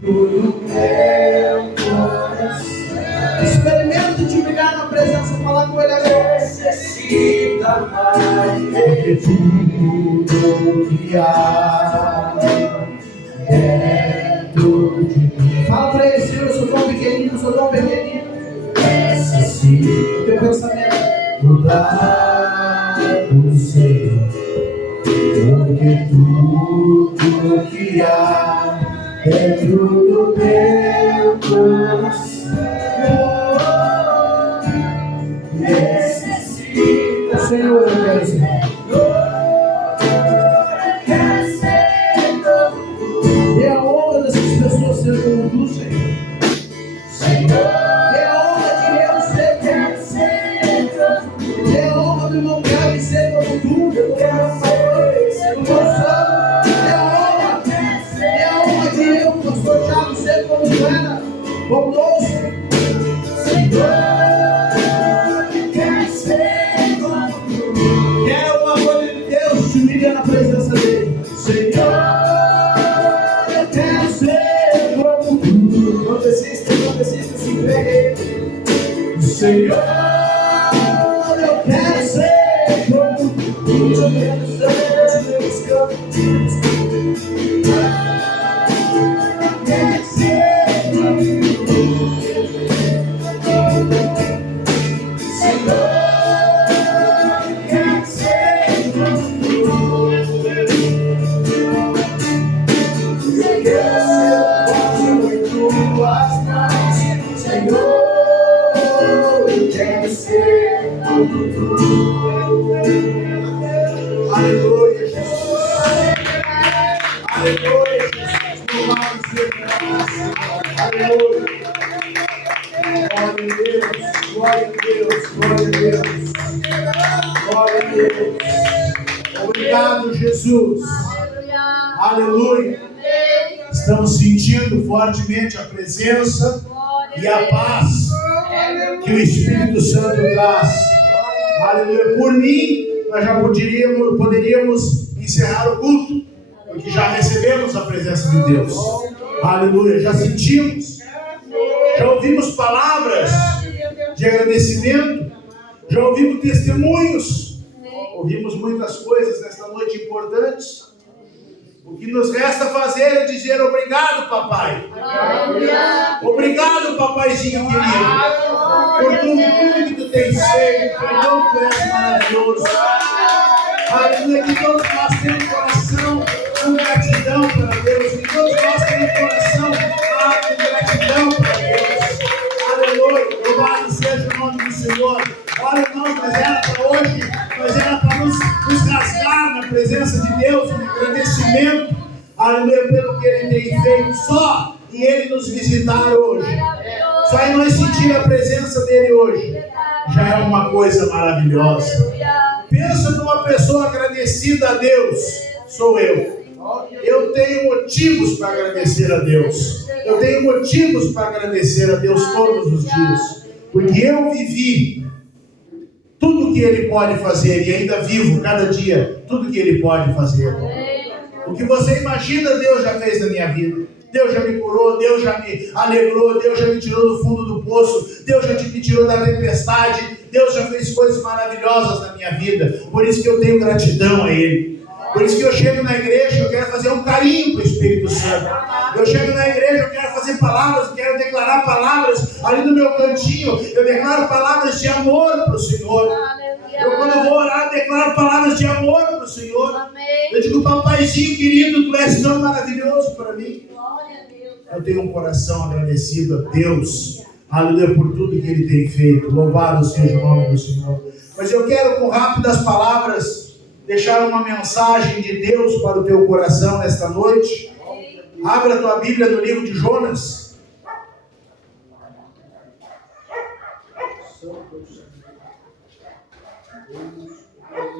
Tudo teu coração. Experimente te humilhar na presença, falar com ele agora. Necessita mais de tudo que há dentro de mim. Fala pra ele, Senhor, eu sou tão pequenino, necessito teu pensamento mudar o Senhor, porque tudo que há dentro do teu coração necessita. Senhor, eu quero ser. E a honra dessas pessoas ser como tu, Senhor. E a honra de eu ser como tu. E a honra do meu pai ser como tu. Eu quero ser como tu. Pastor Thiago, sempre como tu era, bondoso. Quer ser como tu. Quero o amor de Deus, te humilha na presença dele. Senhor, eu quero ser como tu. Não desista, se entrega a ele. Senhor, eu quero ser como tu. Eu quero ser como tu. Aleluia, Jesus. Aleluia, Jesus. Aleluia. Glória a Deus, glória a Deus, glória a Deus. Obrigado, Jesus. Aleluia. Estamos sentindo fortemente a presença e a paz que o Espírito Santo traz. Aleluia. Por mim, nós já poderíamos encerrar o culto, porque já recebemos a presença de Deus. Aleluia. Já sentimos, já ouvimos palavras de agradecimento, já ouvimos testemunhos, ouvimos muitas coisas nesta noite importantes. O que nos resta fazer é dizer obrigado, papai. Obrigado, papaizinho querido, por tudo que tu tens feito, por tudo que tu és maravilhoso. Aleluia, que todos nós temos coração com gratidão para Deus, que todos nós temos coração com gratidão para Deus. Aleluia, louvado seja o nome do Senhor. Olha, irmãos, mas era para hoje, mas era para nos rasgar na presença de Deus, no agradecimento, aleluia, pelo que Ele tem feito, só e Ele nos visitar hoje. Só em nós sentir a presença dEle hoje, já é uma coisa maravilhosa. Pensa numa pessoa agradecida a Deus, sou eu. Eu tenho motivos para agradecer a Deus. Eu tenho motivos para agradecer a Deus todos os dias, porque eu vivi tudo que Ele pode fazer e ainda vivo cada dia tudo que Ele pode fazer. O que você imagina, Deus já fez na minha vida. Deus já me curou, Deus já me alegrou, Deus já me tirou do fundo do poço, Deus já me tirou da tempestade, Deus já fez coisas maravilhosas na minha vida. Por isso que eu tenho gratidão a Ele. Por isso que eu chego na igreja, eu quero fazer um carinho para o Espírito Santo. Eu chego na igreja, eu quero fazer palavras, eu quero declarar palavras ali no meu cantinho. Eu declaro palavras de amor para o Senhor. Eu, quando eu vou orar, declaro palavras de amor para o Senhor. Eu digo, papaizinho querido, tu és tão maravilhoso para mim. Eu tenho um coração agradecido a Deus, aleluia, por tudo que Ele tem feito. Louvado seja o nome do Senhor. Mas eu quero, com rápidas palavras, deixar uma mensagem de Deus para o teu coração nesta noite. Abra a tua Bíblia no livro de Jonas.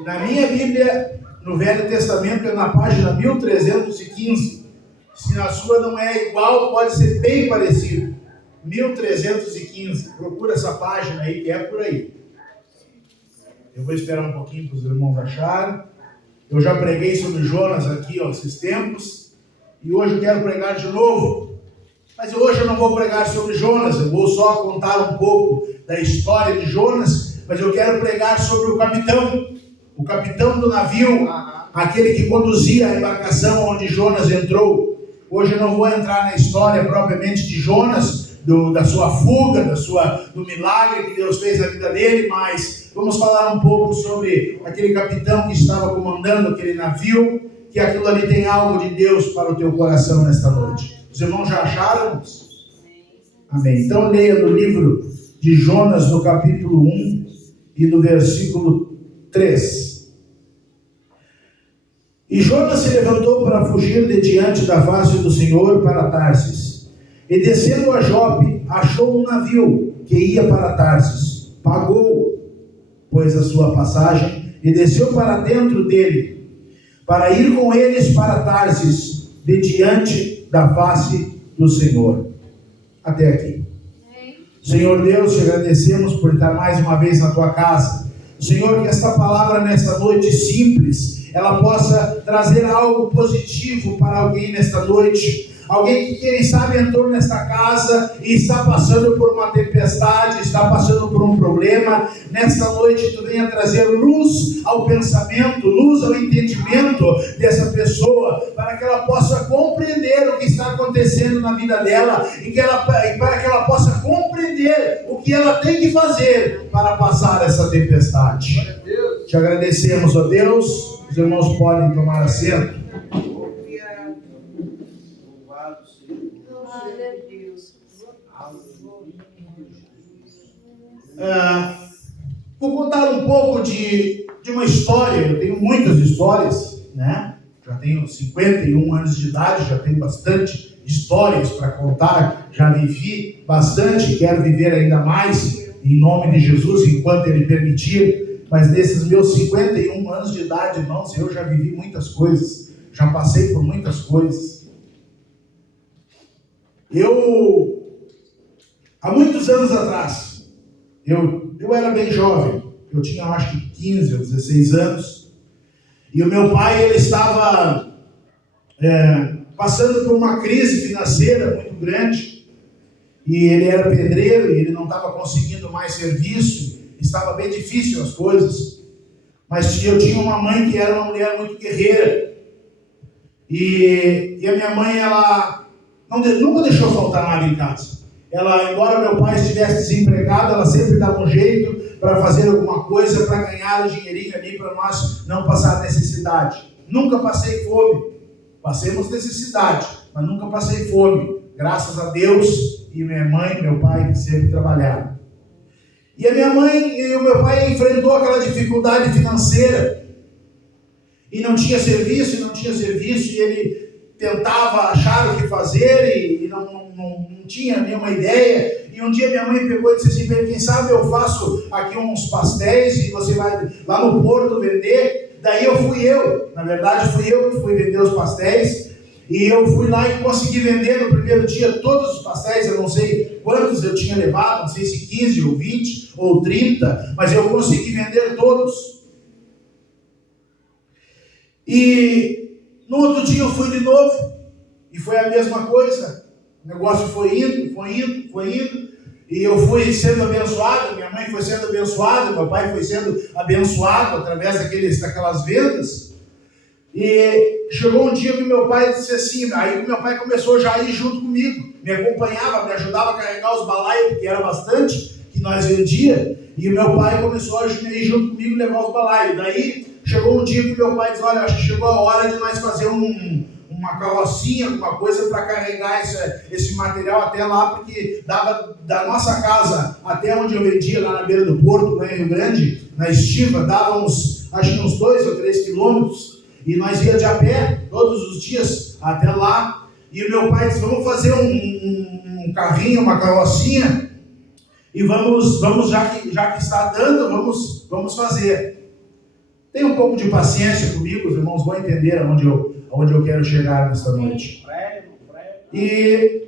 Na minha Bíblia, no Velho Testamento, é na página 1315. Se na sua não é igual, pode ser bem parecido. 1315. Procura essa página aí, que é por aí. Eu vou esperar um pouquinho para os irmãos acharem. Eu já preguei sobre Jonas aqui, esses tempos. E hoje eu quero pregar de novo. Mas hoje eu não vou pregar sobre Jonas, eu vou só contar um pouco da história de Jonas, mas eu quero pregar sobre o capitão do navio, aquele que conduzia a embarcação onde Jonas entrou. Hoje eu não vou entrar na história propriamente de Jonas, da sua fuga, do milagre que Deus fez na vida dele, mas vamos falar um pouco sobre aquele capitão que estava comandando aquele navio, que aquilo ali tem algo de Deus para o teu coração nesta noite. Os irmãos já acharam? Amém. Então leia no livro de Jonas, no capítulo 1 e no versículo 3. E Jonas se levantou para fugir de diante da face do Senhor para Tarsis. E descendo a Jope, achou um navio que ia para Tarsis. Pagou, pois, a sua passagem e desceu para dentro dele, para ir com eles para Tarsis, de diante da face do Senhor. Até aqui. Senhor Deus, te agradecemos por estar mais uma vez na tua casa. Senhor, que esta palavra nesta noite simples, ela possa trazer algo positivo para alguém nesta noite. Alguém que, quem sabe, entrou nesta casa e está passando por uma tempestade, está passando por um problema. Nesta noite, tu venha trazer luz ao pensamento, luz ao entendimento dessa pessoa, para que ela possa compreender o que está acontecendo na vida dela e para que ela possa compreender o que ela tem que fazer para passar essa tempestade. Te agradecemos, ó Deus. Os irmãos podem tomar assento. Vou contar um pouco de uma história. Eu tenho muitas histórias, né? Já tenho 51 anos de idade, já tenho bastante histórias para contar, já vivi bastante, quero viver ainda mais, em nome de Jesus, enquanto Ele permitir. Mas nesses meus 51 anos de idade, irmãos, eu já vivi muitas coisas, já passei por muitas coisas. Há muitos anos atrás, eu era bem jovem, eu tinha acho que 15 ou 16 anos, e o meu pai, ele estava passando por uma crise financeira muito grande, e ele era pedreiro, e ele não estava conseguindo mais serviço, estava bem difícil as coisas, mas eu tinha uma mãe que era uma mulher muito guerreira, e a minha mãe, ela nunca deixou faltar nada em casa. Ela, embora meu pai estivesse desempregado, ela sempre dava um jeito para fazer alguma coisa, para ganhar o dinheirinho ali, para nós não passar necessidade. Nunca passei fome. Passemos necessidade, mas nunca passei fome. Graças a Deus e minha mãe e meu pai que sempre trabalharam. E a minha mãe e o meu pai enfrentou aquela dificuldade financeira. E não tinha serviço, e ele tentava achar o que fazer e não tinha nenhuma ideia. E um dia minha mãe pegou e disse assim: quem sabe eu faço aqui uns pastéis e você vai lá no porto vender. Daí na verdade fui eu que fui vender os pastéis, e eu fui lá e consegui vender no primeiro dia todos os pastéis. Eu não sei quantos eu tinha levado, não sei se 15 ou 20 ou 30, mas eu consegui vender todos. E no outro dia eu fui de novo, e foi a mesma coisa. O negócio foi indo, e eu fui sendo abençoado, minha mãe foi sendo abençoada, meu pai foi sendo abençoado através daquelas vendas. E chegou um dia que meu pai disse assim, aí meu pai começou já a ir junto comigo, me acompanhava, me ajudava a carregar os balaios, porque era bastante que nós vendia, e o meu pai começou a ir junto comigo levar os balaios. Daí chegou um dia que meu pai disse: olha, acho que chegou a hora de nós fazer uma carrocinha, alguma coisa para carregar esse material até lá, porque dava da nossa casa até onde eu vendia, lá na beira do porto, lá em Rio Grande, na estiva, dava acho que uns 2 ou 3 quilômetros, e nós ia de a pé todos os dias até lá. E o meu pai disse: vamos fazer um carrinho, uma carrocinha, e vamos já que está dando, vamos fazer. Tenha um pouco de paciência comigo, os irmãos vão entender aonde eu quero chegar nesta noite. E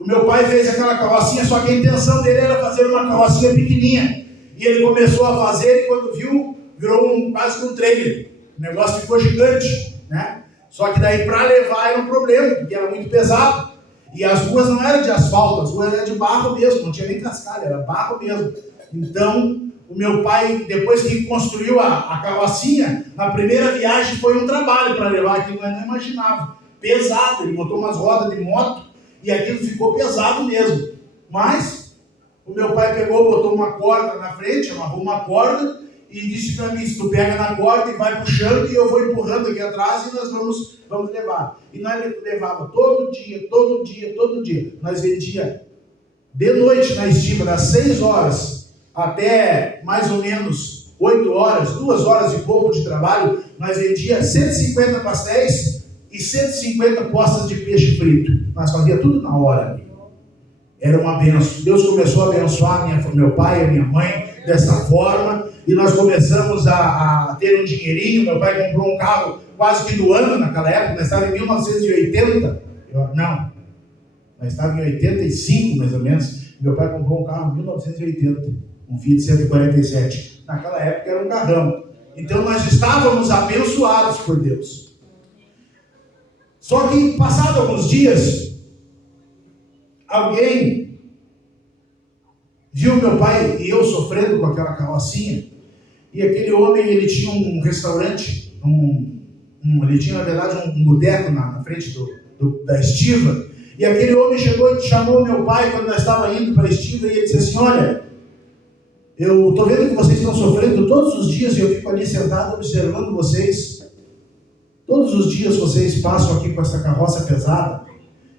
o meu pai fez aquela carrocinha, só que a intenção dele era fazer uma carrocinha pequenininha. E ele começou a fazer, e quando viu, virou quase que um trailer. O negócio ficou gigante, né? Só que daí para levar era um problema, porque era muito pesado. E as ruas não eram de asfalto, as ruas eram de barro mesmo, não tinha nem cascalho, era barro mesmo. Então, o meu pai, depois que construiu a carrocinha, na primeira viagem foi um trabalho para levar aquilo, eu não imaginava. Pesado, ele botou umas rodas de moto e aquilo ficou pesado mesmo. Mas o meu pai pegou, botou uma corda na frente, amarrou uma corda e disse para mim: se tu pega na corda e vai puxando, e eu vou empurrando aqui atrás e nós vamos levar. E nós levava todo dia. Nós vendia de noite na estiva, das 6 horas até mais ou menos 8 horas, 2 horas e pouco de trabalho, nós vendia 150 pastéis e 150 postas de peixe frito. Nós fazia tudo na hora. Era uma benção. Deus começou a abençoar meu pai e a minha mãe dessa forma, e nós começamos a ter um dinheirinho. Meu pai comprou um carro quase que do ano naquela época, nós estávamos em 1980, nós estávamos em 85 mais ou menos. Meu pai comprou um carro em 1980, um Fiat 147, naquela época era um carrão. Então nós estávamos abençoados por Deus. Só que passado alguns dias, alguém viu meu pai e eu sofrendo com aquela carrocinha, e aquele homem, ele tinha um restaurante, ele tinha na verdade um boteco na frente da estiva, e aquele homem chegou e chamou meu pai quando nós estávamos indo para a estiva, e ele disse assim: olha, eu estou vendo que vocês estão sofrendo todos os dias, e eu fico ali sentado observando vocês. Todos os dias vocês passam aqui com essa carroça pesada.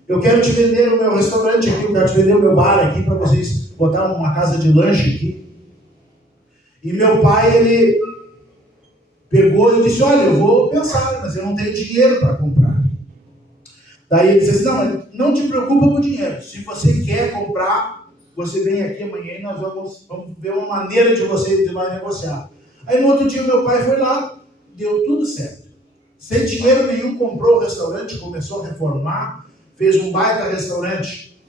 Eu quero te vender o meu restaurante aqui, eu quero te vender o meu bar aqui, para vocês botar uma casa de lanche aqui. E meu pai, ele pegou e disse: olha, eu vou pensar, mas eu não tenho dinheiro para comprar. Daí ele disse assim: não te preocupa com o dinheiro. Se você quer comprar, você vem aqui amanhã e nós vamos ver uma maneira de você vai negociar. Aí no outro dia meu pai foi lá, deu tudo certo. Sem dinheiro nenhum, comprou o restaurante, começou a reformar, fez um baita restaurante.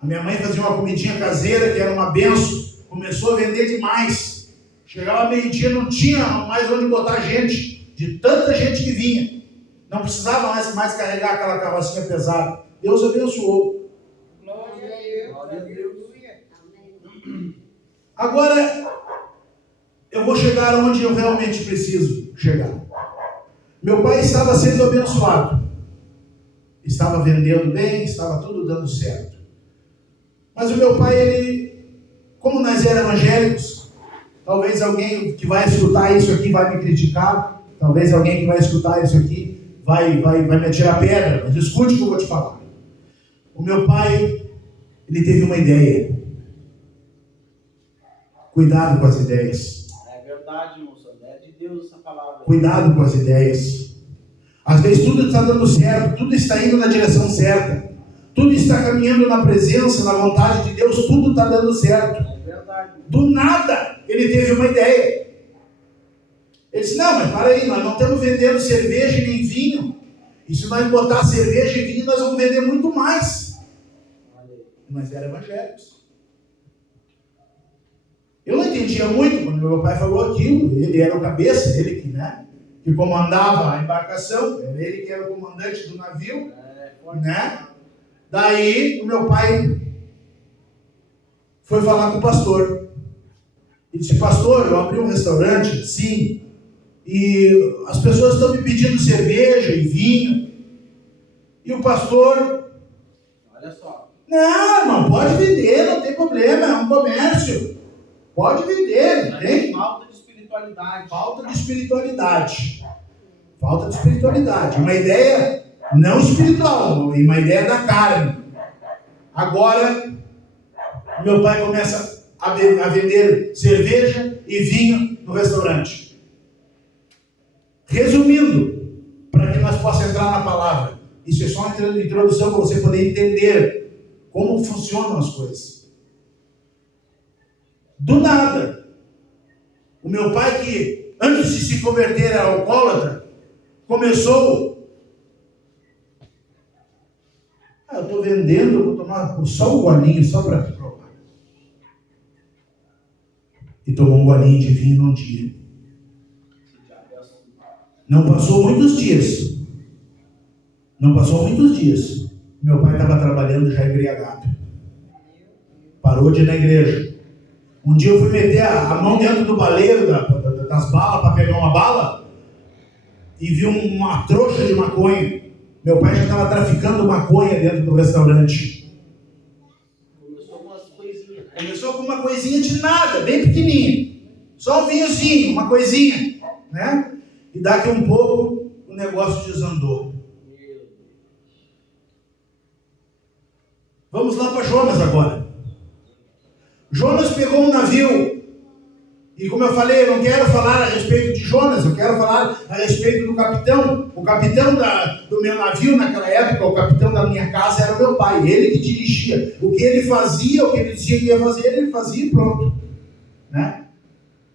A minha mãe fazia uma comidinha caseira, que era uma benção, começou a vender demais. Chegava meio-dia, não tinha mais onde botar gente, de tanta gente que vinha. Não precisava mais carregar aquela carrocinha pesada. Deus abençoou. Glória a Deus. Agora, eu vou chegar onde eu realmente preciso chegar. Meu pai estava sendo abençoado. Estava vendendo bem, estava tudo dando certo. Mas o meu pai, ele, como nós éramos evangélicos, talvez alguém que vai escutar isso aqui vai me criticar, talvez alguém que vai escutar isso aqui vai me atirar pedra, mas escute o que eu vou te falar. O meu pai, ele teve uma ideia. Cuidado com as ideias. É verdade, moça, é de Deus essa palavra. Cuidado com as ideias. Às vezes tudo está dando certo, tudo está indo na direção certa, tudo está caminhando na presença, na vontade de Deus, tudo está dando certo. É verdade. Do nada, ele teve uma ideia. Ele disse: não, mas para aí, nós não estamos vendendo cerveja nem vinho. E se nós botar cerveja e vinho, nós vamos vender muito mais. Nós éramos evangélicos. Eu não entendia muito quando meu pai falou aquilo. Ele era o cabeça, ele que comandava a embarcação, era ele que era o comandante do navio, né? Daí o meu pai foi falar com o pastor. Ele disse: pastor, eu abri um restaurante, sim, e as pessoas estão me pedindo cerveja e vinho. E o pastor: olha só. Não pode vender, não tem problema, é um comércio. Pode vender, não tem? Falta de espiritualidade. Falta de espiritualidade. Falta de espiritualidade. Uma ideia não espiritual, uma ideia da carne. Agora, meu pai começa a vender cerveja e vinho no restaurante. Resumindo, para que nós possamos entrar na palavra, isso é só uma introdução para você poder entender como funcionam as coisas. Do nada, o meu pai, que antes de se converter era alcoólatra, começou: eu estou vendendo, eu vou tomar só um golinho, só para provar. E tomou um golinho de vinho num dia. Não passou muitos dias. Meu pai estava trabalhando já embriagado. Parou de ir na igreja. Um dia eu fui meter a mão dentro do baleiro das balas para pegar uma bala e vi uma trouxa de maconha. Meu pai já estava traficando maconha dentro do restaurante. Começou com uma coisinha de nada, bem pequenininha. Só um vinhozinho, uma coisinha, né? E daqui um pouco o negócio desandou. Vamos lá para Jonas agora. Jonas pegou um navio. E como eu falei, eu não quero falar a respeito de Jonas, eu quero falar a respeito do capitão. O capitão do meu navio naquela época, o capitão da minha casa era o meu pai, ele que dirigia. O que ele fazia, o que ele dizia que ia fazer, ele fazia e pronto. Né?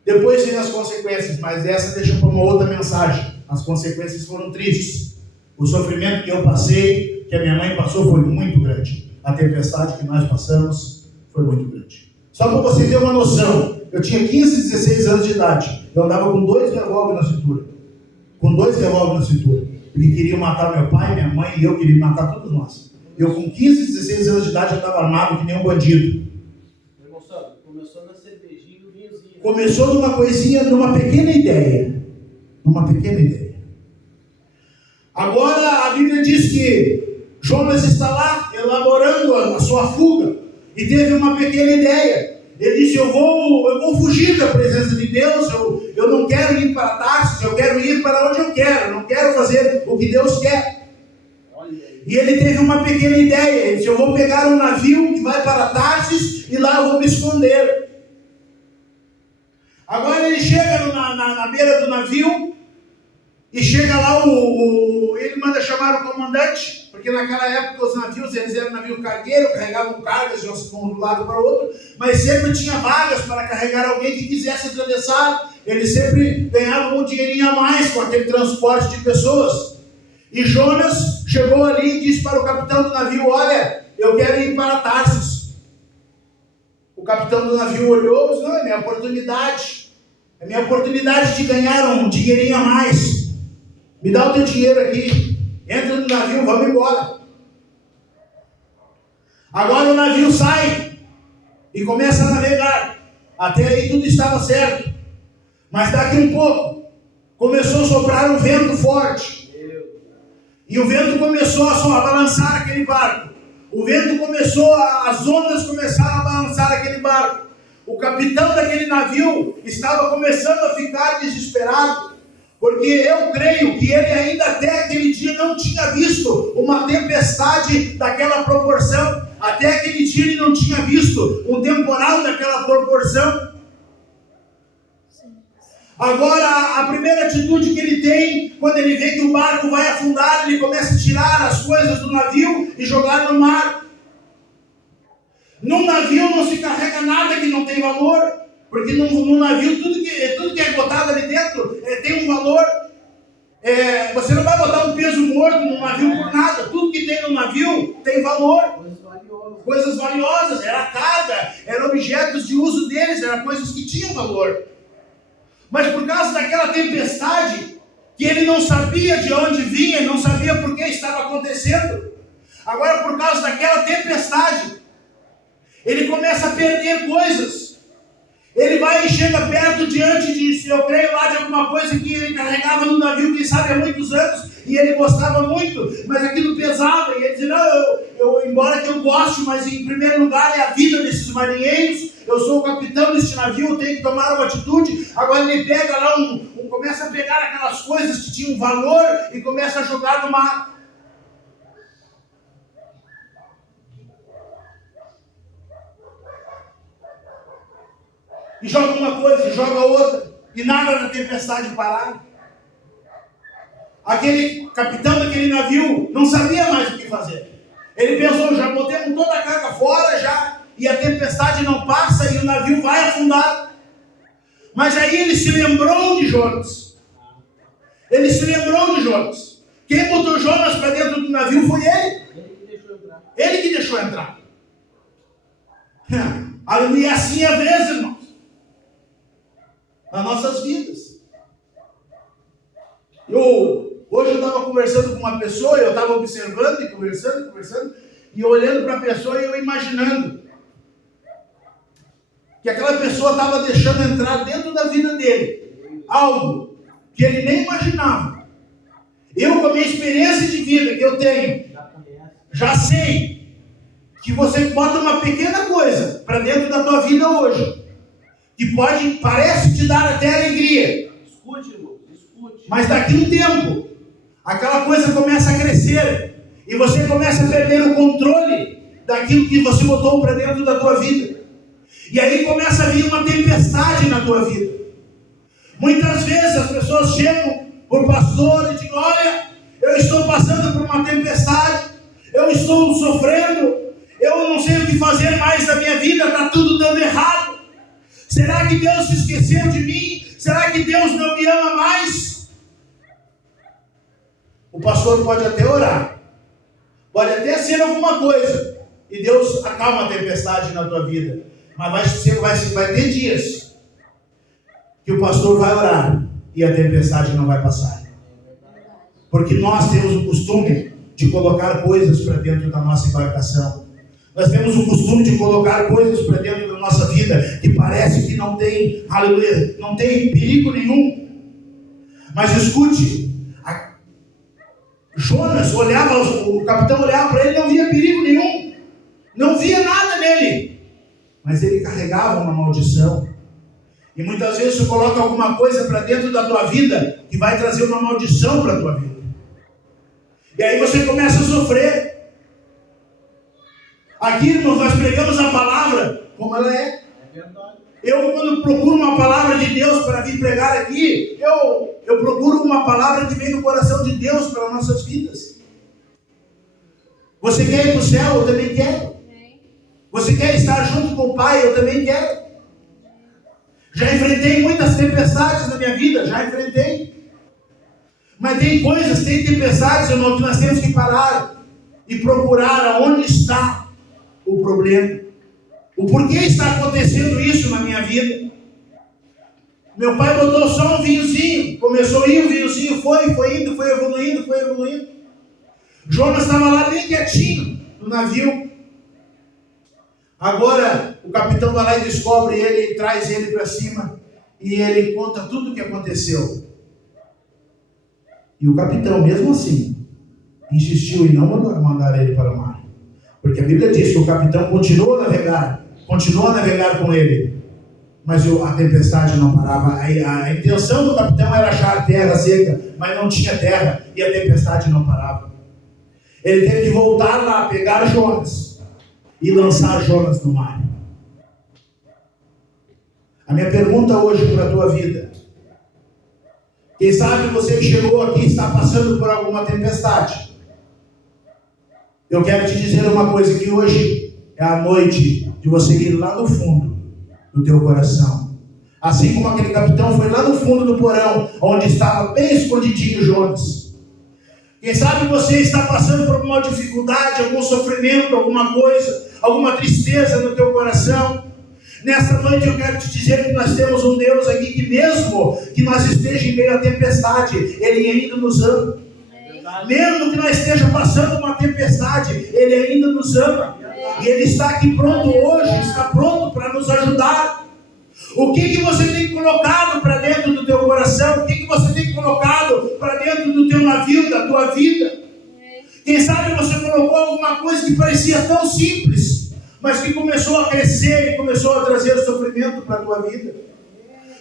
Depois vem as consequências, mas essa deixa para uma outra mensagem. As consequências foram tristes. O sofrimento que eu passei, que a minha mãe passou, foi muito grande. A tempestade que nós passamos foi muito grande. Só para você ter uma noção, eu tinha 15, 16 anos de idade. Eu andava com 2 revólveres na cintura. Com 2 revólveres na cintura. Porque queriam matar meu pai, minha mãe e eu queria matar todos nós. Eu com 15, 16 anos de idade, eu estava armado que nem um bandido. Começou na cervejinha e no vinhozinho. Começou numa coisinha, numa pequena ideia. Numa pequena ideia. Agora a Bíblia diz que Jonas está lá elaborando a sua fuga. E teve uma pequena ideia. Ele disse, eu vou fugir da presença de Deus, eu não quero ir para Tarsis, eu quero ir para onde eu quero, não quero fazer o que Deus quer. E ele teve uma pequena ideia, ele disse, eu vou pegar um navio que vai para Tarsis e lá eu vou me esconder. Agora ele chega na beira do navio e chega lá, ele manda chamar o comandante, porque naquela época os navios, eles eram navio cargueiro, carregavam cargas de um lado para o outro, mas sempre tinha vagas para carregar alguém que quisesse atravessar. Eles sempre ganhavam um dinheirinho a mais com aquele transporte de pessoas. E Jonas chegou ali e disse para o capitão do navio, olha, eu quero ir para Tarsis. O capitão do navio olhou e disse, não, é minha oportunidade. É minha oportunidade de ganhar um dinheirinho a mais. Me dá o teu dinheiro aqui. Entra no navio, vamos embora. Agora o navio sai e começa a navegar. Até aí tudo estava certo. Mas daqui um pouco começou a soprar um vento forte. E o vento começou a balançar aquele barco. O vento começou, as ondas começaram a balançar aquele barco. O capitão daquele navio estava começando a ficar desesperado. Porque eu creio que ele ainda até aquele dia não tinha visto uma tempestade daquela proporção. Até aquele dia ele não tinha visto um temporal daquela proporção. Agora, a primeira atitude que ele tem, quando ele vê que o barco vai afundar, ele começa a tirar as coisas do navio e jogar no mar. Num navio não se carrega nada que não tem valor. Porque no navio, tudo que é botado ali dentro tem um valor. Você não vai botar um peso morto no navio por nada. Tudo que tem no navio tem valor. Coisas valiosas. Era carga, eram objetos de uso deles, eram coisas que tinham valor. Mas por causa daquela tempestade, que ele não sabia de onde vinha, não sabia por que estava acontecendo. Agora, por causa daquela tempestade, ele começa a perder coisas. Ele vai e chega perto diante disso. Eu creio lá de alguma coisa que ele carregava no navio, quem sabe há muitos anos, e ele gostava muito, mas aquilo pesava. E ele dizia, não, embora que eu goste, mas em primeiro lugar é a vida desses marinheiros. Eu sou o capitão deste navio, eu tenho que tomar uma atitude. Agora ele pega lá, começa a pegar aquelas coisas que tinham valor e começa a jogar no mar. E joga uma coisa, e joga outra, e nada da tempestade parar. Aquele capitão daquele navio não sabia mais o que fazer. Ele pensou, já botemos toda a carga fora já, e a tempestade não passa, e o navio vai afundar. Mas aí ele se lembrou de Jonas. Ele se lembrou de Jonas. Quem botou Jonas para dentro do navio foi ele. Ele que deixou entrar. E assim é a vez, irmãos. Nas nossas vidas. Hoje eu estava conversando com uma pessoa, eu estava observando e conversando, e olhando para a pessoa e eu imaginando que aquela pessoa estava deixando entrar dentro da vida dele algo que ele nem imaginava. Eu, com a minha experiência de vida que eu tenho, já sei que você bota uma pequena coisa para dentro da tua vida hoje, que parece te dar até alegria. Escute, irmão, escute. Mas daqui a um tempo, aquela coisa começa a crescer e você começa a perder o controle daquilo que você botou para dentro da tua vida. E aí começa a vir uma tempestade na tua vida. Muitas vezes as pessoas chegam para o pastor e dizem: olha, eu estou passando por uma tempestade, eu estou sofrendo, eu não sei o que fazer mais da minha vida, está tudo dando errado. Será que Deus se esqueceu de mim? Será que Deus não me ama mais? O pastor pode até orar, pode até ser alguma coisa, e Deus acalma a tempestade na tua vida. Mas vai ter dias que o pastor vai orar e a tempestade não vai passar. Porque nós temos o costume de colocar coisas para dentro da nossa embarcação. Nós temos o costume de colocar coisas para dentro da nossa vida que parece que não tem, aleluia, não tem perigo nenhum. Mas escute, Jonas olhava, o capitão olhava para ele e não via perigo nenhum. Não via nada nele. Mas ele carregava uma maldição. E muitas vezes tu coloca alguma coisa para dentro da tua vida que vai trazer uma maldição para a tua vida. E aí você começa a sofrer. Aqui, irmãos, nós pregamos a palavra como ela é. É verdade. Eu, quando procuro uma palavra de Deus para vir pregar aqui, eu procuro uma palavra que vem do coração de Deus para nossas vidas. Você quer ir para o céu? Eu também quero. Você quer estar junto com o Pai? Eu também quero. Já enfrentei muitas tempestades na minha vida, já enfrentei. Mas tem coisas, tem tempestades, irmão, que nós temos que parar e procurar aonde está o problema. O porquê está acontecendo isso na minha vida. Meu pai botou só um vinhozinho, começou a ir, o vinhozinho foi indo, foi evoluindo. Jonas estava lá bem quietinho no navio. Agora o capitão vai lá e descobre ele, traz ele para cima e ele conta tudo o que aconteceu. E o capitão, mesmo assim, insistiu em não mandar ele para o mar, porque a Bíblia diz que o capitão continuou a navegar com ele, mas a tempestade não parava. A intenção do capitão era achar terra seca, mas não tinha terra e a tempestade não parava. Ele teve que voltar lá, pegar Jonas e lançar Jonas no mar. A minha pergunta hoje para a tua vida: quem sabe você que chegou aqui está passando por alguma tempestade. Eu quero te dizer uma coisa, que hoje é a noite de você ir lá no fundo do teu coração. Assim como aquele capitão foi lá no fundo do porão, onde estava bem escondidinho Jonas. Quem sabe você está passando por alguma dificuldade, algum sofrimento, alguma coisa, alguma tristeza no teu coração. Nessa noite eu quero te dizer que nós temos um Deus aqui que, mesmo que nós estejamos em meio à tempestade, Ele ainda nos ama. Mesmo que nós estejamos passando uma tempestade, Ele ainda nos ama. E Ele está aqui pronto hoje, está pronto para nos ajudar. O que você tem colocado para dentro do teu coração? O que você tem colocado para dentro do teu navio, da tua vida? Quem sabe você colocou alguma coisa que parecia tão simples, mas que começou a crescer e começou a trazer sofrimento para a tua vida.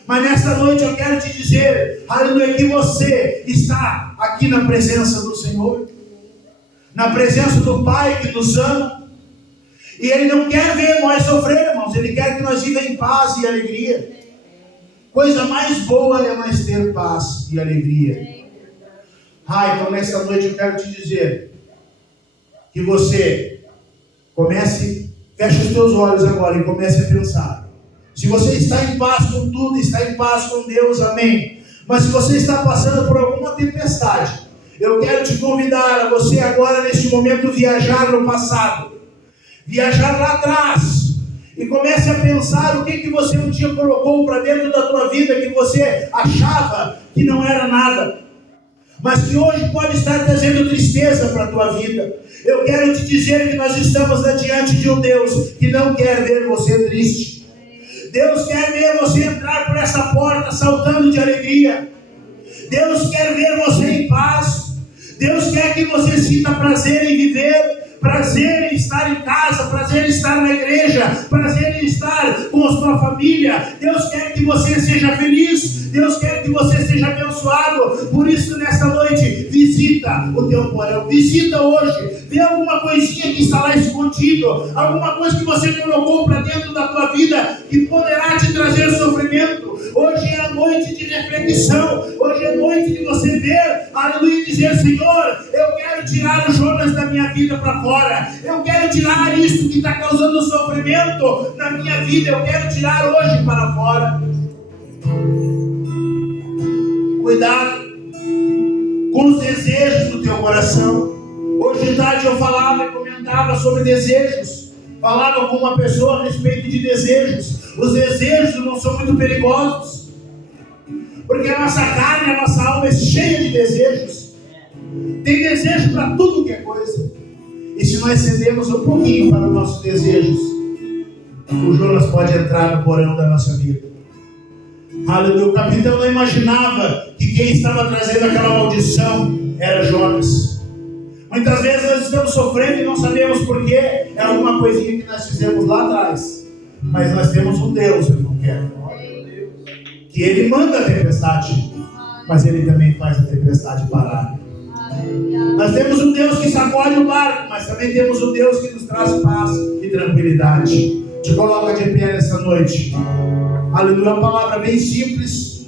Mas nesta noite eu quero te dizer, aleluia, que você está aqui na presença do Senhor, na presença do Pai que nos ama. E Ele não quer ver nós sofrer, irmãos. Ele quer que nós vivamos em paz e alegria. Coisa mais boa é nós ter paz e alegria. Então nesta noite eu quero te dizer que você feche os teus olhos agora e comece a pensar. Se você está em paz com tudo, está em paz com Deus, amém. Mas se você está passando por alguma tempestade, eu quero te convidar a você agora, neste momento, viajar no passado. Viajar lá atrás e comece a pensar o que você um dia colocou para dentro da tua vida que você achava que não era nada. mas que hoje pode estar trazendo tristeza para a tua vida. Eu quero te dizer que nós estamos diante de um Deus que não quer ver você triste. Deus quer ver você entrar por essa porta saltando de alegria. Deus quer ver você em paz. Deus quer que você sinta prazer em viver, prazer em estar em casa, prazer em estar na igreja, prazer em estar com a sua família. Deus quer que você seja feliz, Deus quer que você seja abençoado. Por isso, nesta noite, visita o teu porão, visita hoje, vê alguma coisinha que está lá escondido, alguma coisa que você colocou para dentro da tua vida, que poderá te trazer sofrimento. Hoje é a noite de reflexão, hoje é a noite de você ver, aleluia, e dizer: Senhor, eu quero tirar o Jonas da minha vida para fora, eu quero tirar isso que está causando sofrimento na minha vida, eu quero tirar hoje para fora. Cuidado com os desejos do teu coração. Hoje de tarde eu falava e comentava sobre desejos, falava com uma pessoa a respeito de desejos. Os desejos não são muito perigosos, porque a nossa carne, a nossa alma é cheia de desejos. Tem desejo para tudo que é coisa. E se nós cedemos um pouquinho para os nossos desejos, o Jonas pode entrar no porão da nossa vida. Aleluia. O capitão não imaginava que quem estava trazendo aquela maldição era Jonas. Muitas vezes nós estamos sofrendo e não sabemos porquê. É alguma coisinha que nós fizemos lá atrás. Mas nós temos um Deus, irmão, que Ele manda a tempestade, mas Ele também faz a tempestade parar. Nós temos um Deus que sacode o barco, mas também temos um Deus que nos traz paz e tranquilidade. Te coloca de pé nessa noite. Aleluia, uma palavra bem simples,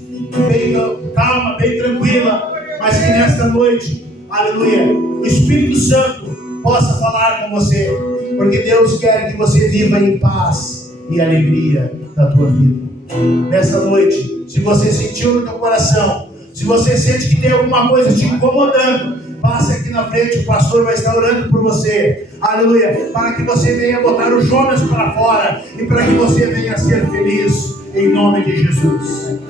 bem calma, bem tranquila, mas que nesta noite, aleluia, o Espírito Santo possa falar com você, porque Deus quer que você viva em paz e alegria na tua vida. Nessa noite, se você sentiu no teu coração, se você sente que tem alguma coisa te incomodando, passe aqui na frente, o pastor vai estar orando por você, aleluia, para que você venha botar o Jonas para fora e para que você venha ser feliz, em nome de Jesus.